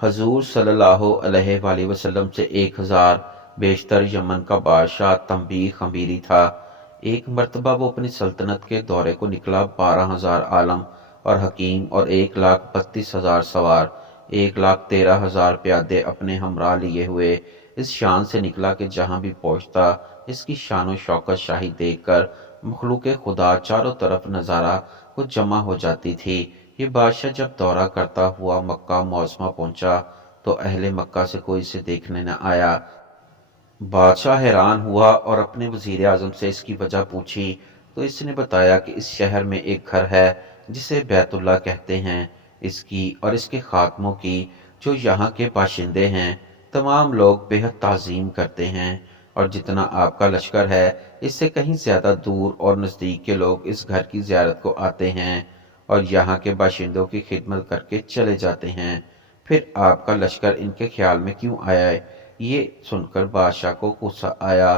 हजूर सल्लल्लाहु अलैहि वआलैहि वसल्लम से 1000 बेशतर यमन का बादशाह तंबीह खमीरी था। एक मर्तबा वो अपनी सल्तनत के दौरे को निकला। 12,000 आलम और हकीम और 1,32,000 सवार, 1,13,000 प्यादे अपने हमरा लिए हुए इस शान से निकला कि जहां भी पहुंचता इसकी शान शौकत शाही देखकर मखलूक खुदा चारों तरफ नज़ारा को जमा हो जाती थी। ये बादशाह जब दौरा करता हुआ मक्का मौसमा पहुंचा तो अहले मक्का से कोई इसे देखने न आया। बादशाह हैरान हुआ और अपने वजीर आजम से इसकी वजह पूछी तो इसने बताया कि इस शहर में एक घर है जिसे बैतुल्ला कहते हैं। इसकी और इसके खात्मों की जो यहाँ के बाशिंदे हैं तमाम लोग बेहद ताज़ीम करते हैं, और जितना आपका लश्कर है इससे कहीं ज़्यादा दूर और नज़दीक के लोग इस घर की ज़ियारत को आते हैं और यहाँ के बाशिंदों की खिदमत करके चले जाते हैं। फिर आपका लश्कर इनके ख्याल में क्यों आया है? ये सुनकर बादशाह को गुस्सा आया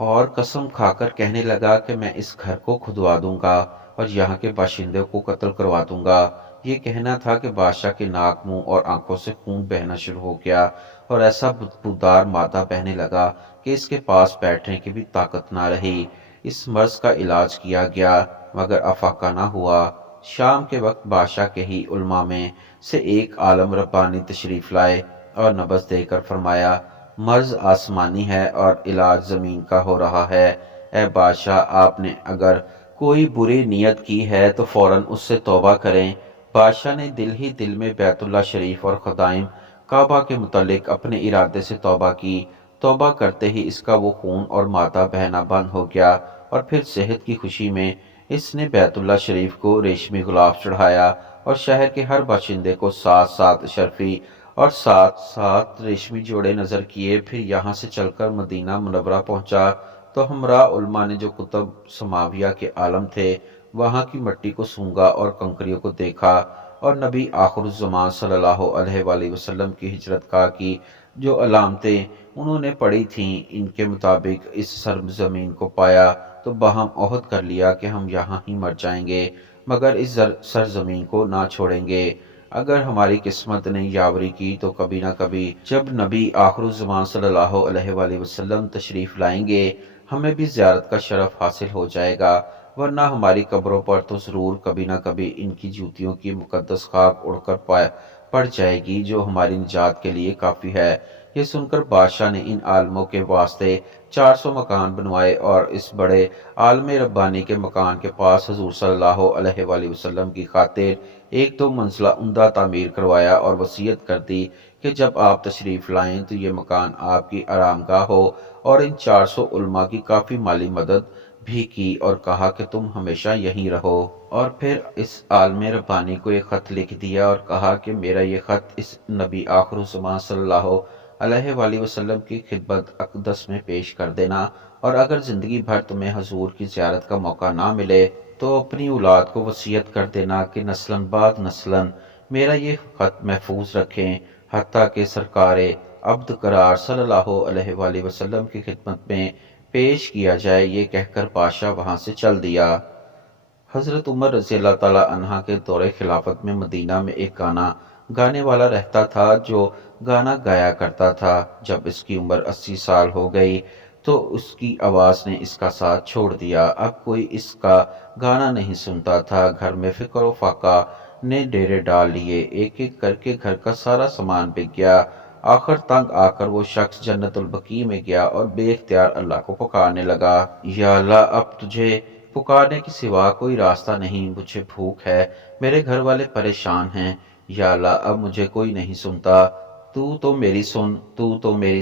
और कसम खाकर कहने लगा कि मैं इस घर को खुदवा दूंगा और यहाँ के बाशिंदों को कत्ल करवा दूंगा। ये कहना था कि बादशाह के नाक, मुंह और आंखों से खून बहना शुरू हो गया और ऐसा बुदबूदार मादा बहने लगा कि इसके पास बैठने की भी ताकत ना रही। इस मर्ज का इलाज किया गया मगर अफाका ना हुआ। शाम के वक्त बादशाह के ही उलमा में से एक आलम रब्बानी तशरीफ लाए और नबज देकर फरमाया, मर्ज आसमानी है और इलाज जमीन का हो रहा है। ए बादशाह, आपने अगर कोई बुरी नीयत की है तो फौरन उससे तौबा करें। बादशाह ने दिल ही दिल में बैतुल्ला शरीफ और खदाइम काबा के मुतल्लिक अपने इरादे से तौबा की। तौबा करते ही इसका वो खून और मादा बहना बंद हो गया और फिर सेहत की खुशी में इसने बैतुल्ला शरीफ को रेशमी गुलाब चढ़ाया और शहर के हर बाशिंदे को 7-7 शर्फी और 7-7 रेशमी जोड़े नजर किए। फिर यहाँ से चलकर मदीना मुनव्वरा पहुंचा तो हमरा उलमा ने जो कुतुब समाविया के आलम थे वहाँ की मिट्टी को सूंघा और कंकरियों को देखा और नबी आखिरुज़्ज़मान सल्लल्लाहु अलैहि वसल्लम की हिजरतगाह की जो अलामतें उन्होंने पढ़ी थीं इनके मुताबिक इस सरजमीन को पाया तो बहम ओहद कर लिया कि हम यहाँ ही मर जाएंगे मगर इस सरजमीन को ना छोड़ेंगे। अगर हमारी किस्मत ने यावरी की तो कभी ना कभी जब नबी आखिरुज़्ज़मान सल्लल्लाहु अलैहि वसल्लम तशरीफ लाएंगे हमें भी ज़ियारत का शरफ हासिल हो जाएगा, वरना हमारी कब्रों पर तो ज़रूर कभी ना कभी इनकी जूतियों की मुकद्दस खाक उड़कर पड़ जाएगी जो हमारी निजात के लिए काफ़ी है। ये सुनकर बादशाह ने इन आलमों के वास्ते 400 मकान बनवाए और इस बड़े आलम रब्बानी के मकान के पास हजूर सल्लल्लाहु अलैहि वसल्लम की खातिर एक दो मंजिला उम्दा तामीर करवाया और वसीयत कर दी कि जब आप तशरीफ लाएं तो ये मकान आपकी आरामगाह हो, और इन 400 उलमा की काफ़ी माली मदद भी की और कहा कि तुम हमेशा यहीं रहो। और फिर इस आलम रब्बानी को एक ख़त लिख दिया और कहा कि मेरा ये ख़त इस नबी आखिरुज़्ज़मान सल्लल्लाहु अलैहि वसल्लम की खिदमत अक़दस में पेश कर देना, और अगर ज़िंदगी भर तुम्हें हजूर की ज़ियारत का मौका ना मिले तो अपनी औलाद को वसीयत कर देना कि नस्लन बाद नस्लन मेरा ये ख़त महफूज रखें हत्ता कि सरकारे अब्द करार सल्लल्लाहु अलैहि वसल्लम की खिदमत में पेश किया जाए। ये कहकर बादशाह वहां से चल दिया। हजरत उमर रज़ी अल्लाह ताला अन्हा के दौरे खिलाफत में मदीना में एक गाना गाने वाला रहता था जो गाना गाया करता था। जब इसकी उम्र 80 साल हो गई तो उसकी आवाज़ ने इसका साथ छोड़ दिया। अब कोई इसका गाना नहीं सुनता था। घर में फिक्र व फाका ने डेरे डाल लिए। एक एक करके घर का सारा सामान बिक गया। आखिर तंग आकर वो शख्स जन्नतुल बकी में गया और बेख्तियार अल्लाह को पुकारने लगा, या अल्लाह, अब तुझे पुकारने के सिवा कोई रास्ता नहीं। मुझे भूख है, मेरे घर वाले परेशान हैं। या अल्लाह, अब मुझे कोई नहीं सुनता। तू तो मेरी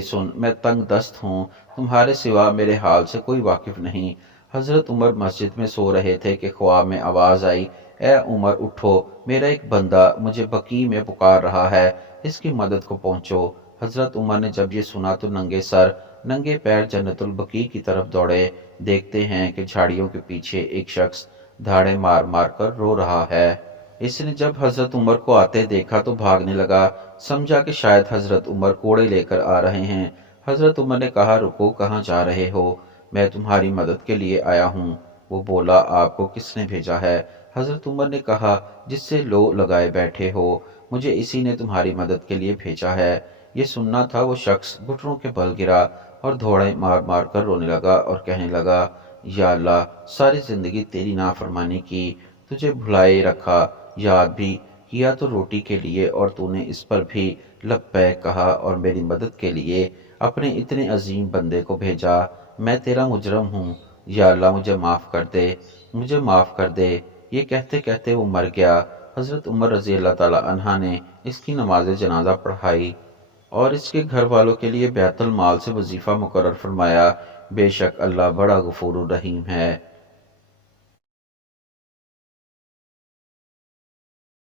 सुन, मैं तंग दस्त हूँ, तुम्हारे सिवा मेरे हाल से कोई वाकिफ नहीं। हजरत उमर मस्जिद में सो रहे थे कि ख्वाब में आवाज़ आई, ए उमर उठो, मेरा एक बंदा मुझे बकी में पुकार रहा है, इसकी मदद को पहुंचो। हजरत उमर ने जब ये सुना तो नंगे सर नंगे पैर जन्नतुल बकी की तरफ दौड़े। देखते हैं कि झाड़ियों के पीछे एक शख्स धाड़े मार मार कर रो रहा है। इसने जब हजरत उमर को आते देखा तो भागने लगा। समझा कि शायद हजरत उमर कोड़े लेकर आ रहे हैं। हजरत उमर ने कहा, रुको, कहाँ जा रहे हो? मैं तुम्हारी मदद के लिए आया हूँ। वो बोला, आपको किसने भेजा है? हजरत उमर ने कहा, जिससे लो लगाए बैठे हो। مجھے اسی نے تمہاری مدد کے لیے بھیجا ہے۔ یہ سننا تھا وہ شخص گھٹنوں کے بل گرا اور دھوڑے مار مار کر رونے لگا اور کہنے لگا، یا اللہ، ساری زندگی تیری نافرمانی کی، تجھے بھلائے رکھا، یاد بھی کیا تو روٹی کے لیے، اور تو نے اس پر بھی لبیک کہا اور میری مدد کے لیے اپنے اتنے عظیم بندے کو بھیجا۔ میں تیرا مجرم ہوں، یا اللہ مجھے معاف کر دے، مجھے معاف کر دے۔ یہ کہتے کہتے وہ مر گیا۔ حضرت عمر رضی اللہ تعالی عنہ نے اس کی نماز جنازہ پڑھائی اور اس کے گھر والوں کے لیے بیت المال سے وظیفہ مقرر فرمایا۔ بے شک اللہ بڑا غفور الرحیم ہے۔